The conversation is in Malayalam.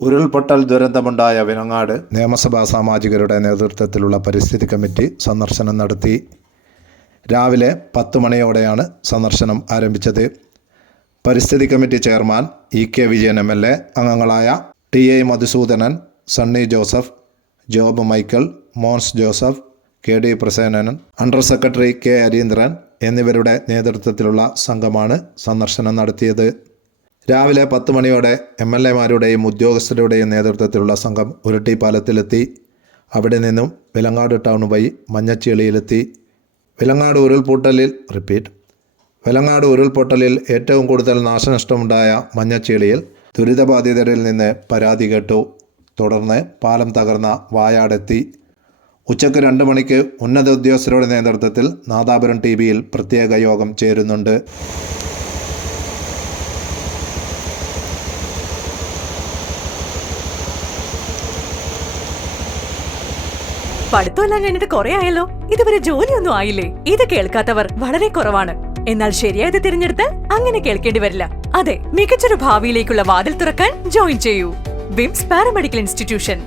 ഉരുൾപൊട്ടൽ ദുരന്തമുണ്ടായ വിനങ്ങാട് നിയമസഭാ സാമാജികരുടെ നേതൃത്വത്തിലുള്ള പരിസ്ഥിതി കമ്മിറ്റി സന്ദർശനം നടത്തി. രാവിലെ പത്ത് മണിയോടെയാണ് സന്ദർശനം ആരംഭിച്ചത്. പരിസ്ഥിതി committee chairman E K Vijayan M L A അംഗങ്ങളായ T A Madhusoodanan Sunny Joseph Job Michael Mons Joseph K D Prasenan under secretary K Areendran എന്നിവരുടെ നേതൃത്വത്തിലുള്ള സംഘമാണ് സന്ദർശനം നടത്തിയത്. രാവിലെ പത്ത് മണിയോടെ എം എൽ എമാരുടെയും ഉദ്യോഗസ്ഥരുടെയും നേതൃത്വത്തിലുള്ള സംഘം ഉരുട്ടി പാലത്തിലെത്തി അവിടെ നിന്നും വിലങ്ങാട് ടൗൺ വഴി മഞ്ഞച്ചേളിയിലെത്തി. വിലങ്ങാട് ഉരുൾപൊട്ടലിൽ റിപ്പീറ്റ് വിലങ്ങാട് ഉരുൾപൊട്ടലിൽ ഏറ്റവും കൂടുതൽ നാശനഷ്ടമുണ്ടായ മഞ്ഞച്ചേളിയിൽ ദുരിതബാധിതരിൽ നിന്ന് പരാതി കേട്ടു. തുടർന്ന് പാലം തകർന്ന വായാടെത്തി. ഉച്ചയ്ക്ക് രണ്ട് മണിക്ക് ഉന്നത ഉദ്യോഗസ്ഥരുടെ നേതൃത്വത്തിൽ നാദാപുരം ടി വിയിൽ പ്രത്യേക യോഗം ചേരുന്നുണ്ട്. പഠിത്തമെല്ലാം കഴിഞ്ഞിട്ട് കുറെ ആയല്ലോ. ഇതുവരെ ജോലിയൊന്നും ആയില്ലേ? ഇത് കേൾക്കാത്തവർ വളരെ കുറവാണ്. എന്നാൽ ശരിയായത് തിരഞ്ഞെടുത്ത് അങ്ങനെ കേൾക്കേണ്ടി വരില്ല. അതെ മികച്ചൊരു ഭാവിയിലേക്കുള്ള വാതിൽ തുറക്കാൻ ജോയിൻ ചെയ്യൂ. വിംസ് പാരാമെഡിക്കൽ ഇൻസ്റ്റിറ്റ്യൂഷൻ.